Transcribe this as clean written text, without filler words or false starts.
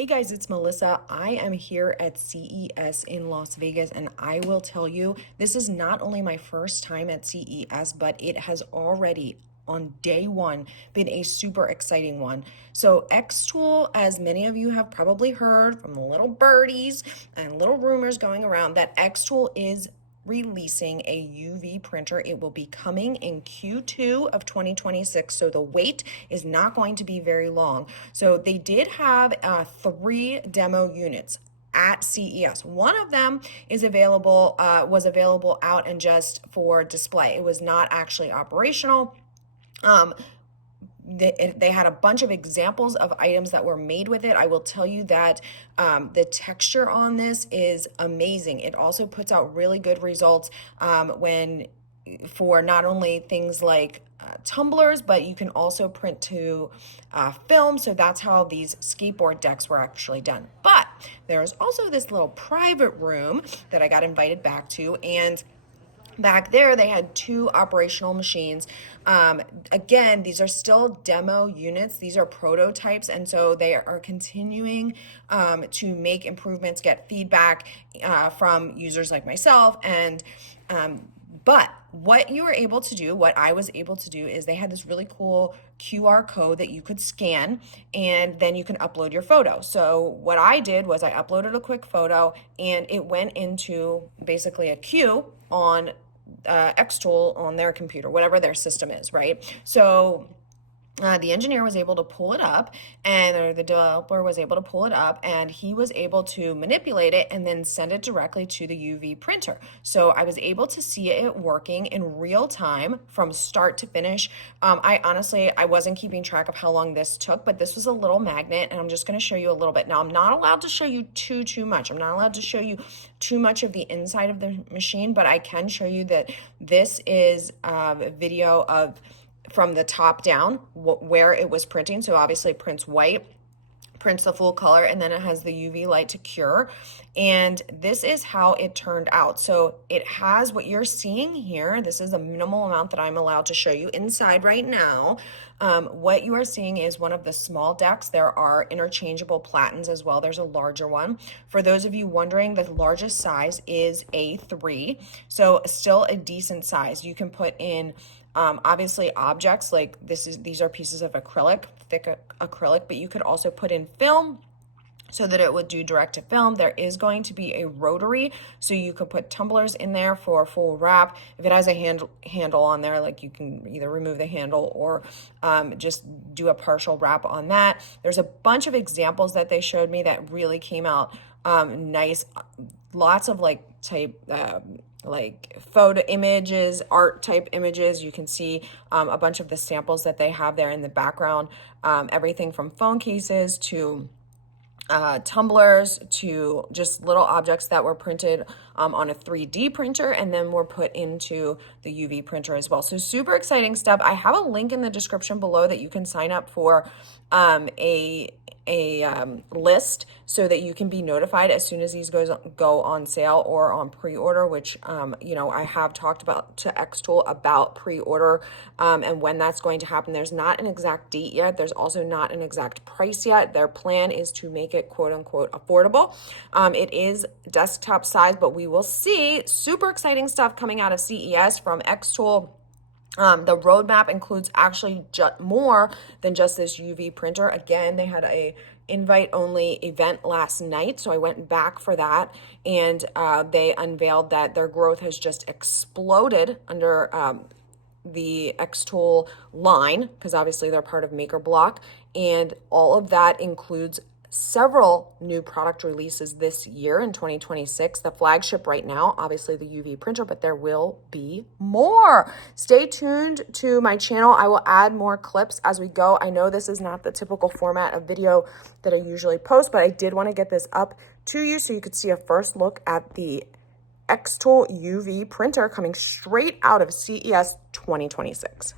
Hey guys, it's Melissa. I am here at CES in Las Vegas, and I will tell you, this is not only my first time at CES, but it has already on day one been a super exciting one. So xTool, as many of you have probably heard from the little birdies and little rumors going around, that xTool is releasing a UV printer. It will be coming in Q2 of 2026, so the wait is not going to be very long. So they did have 3 demo units at CES. One of them is available, was available out and just for display. It was not actually operational. They had a bunch of examples of items that were made with it. I will tell you that the texture on this is amazing. It also puts out really good results for not only things like tumblers, but you can also print to film. So that's how these skateboard decks were actually done. But there's also this little private room that I got invited back to, and back there, they had 2 operational machines. Again, these are still demo units. These are prototypes, and so they are continuing to make improvements, get feedback from users like myself. And but what you were able to do, what I was able to do, is they had this really cool QR code that you could scan, and then you can upload your photo. So what I did was I uploaded a quick photo, and it went into basically a queue on xTool on their computer, whatever their system is, right? So the engineer was able to pull it up, or the developer was able to pull it up, and he was able to manipulate it and then send it directly to the UV printer. So I was able to see it working in real time from start to finish. I honestly wasn't keeping track of how long this took, but this was a little magnet, and I'm just going to show you a little bit. Now, I'm not allowed to show you too much. I'm not allowed to show you too much of the inside of the machine, but I can show you that this is a video of from the top down where it was printing. So obviously it prints white, prints the full color, and then it has the UV light to cure. And this is how it turned out. So it has what you're seeing here. This is a minimal amount that I'm allowed to show you inside right now. What you are seeing is one of the small decks. There are interchangeable Platens as well. There's a larger one. For those of you wondering, the largest size is A3. So still a decent size. You can put in obviously objects like these are pieces of acrylic, thick acrylic, but you could also put in film so that it would do direct to film. There is going to be a rotary, so you could put tumblers in there for a full wrap. If it has a handle on there, like you can either remove the handle or just do a partial wrap on that. There's a bunch of examples that they showed me that really came out nice. Lots of like photo images, art type images. You can see a bunch of the samples that they have there in the background, everything from phone cases to tumblers to just little objects that were printed on a 3D printer and then were put into the UV printer as well. So super exciting stuff. I have a link in the description below that you can sign up for a list so that you can be notified as soon as these go on sale or on pre-order, which I have talked about to xTool about pre-order and when that's going to happen. There's not an exact date yet. There's also not an exact price yet. Their plan is to make it quote unquote affordable. It is desktop size, but we will see. Super exciting stuff coming out of CES from xTool. The roadmap includes actually more than just this UV printer. Again, they had a invite-only event last night, so I went back for that, and they unveiled that their growth has just exploded under the xTool line, because obviously they're part of MakerBlock, and all of that includes several new product releases this year in 2026. The flagship right now, obviously the UV printer, but there will be more. Stay tuned to my channel. I will add more clips as we go. I know this is not the typical format of video that I usually post, but I did want to get this up to you so you could see a first look at the xTool UV printer coming straight out of CES 2026.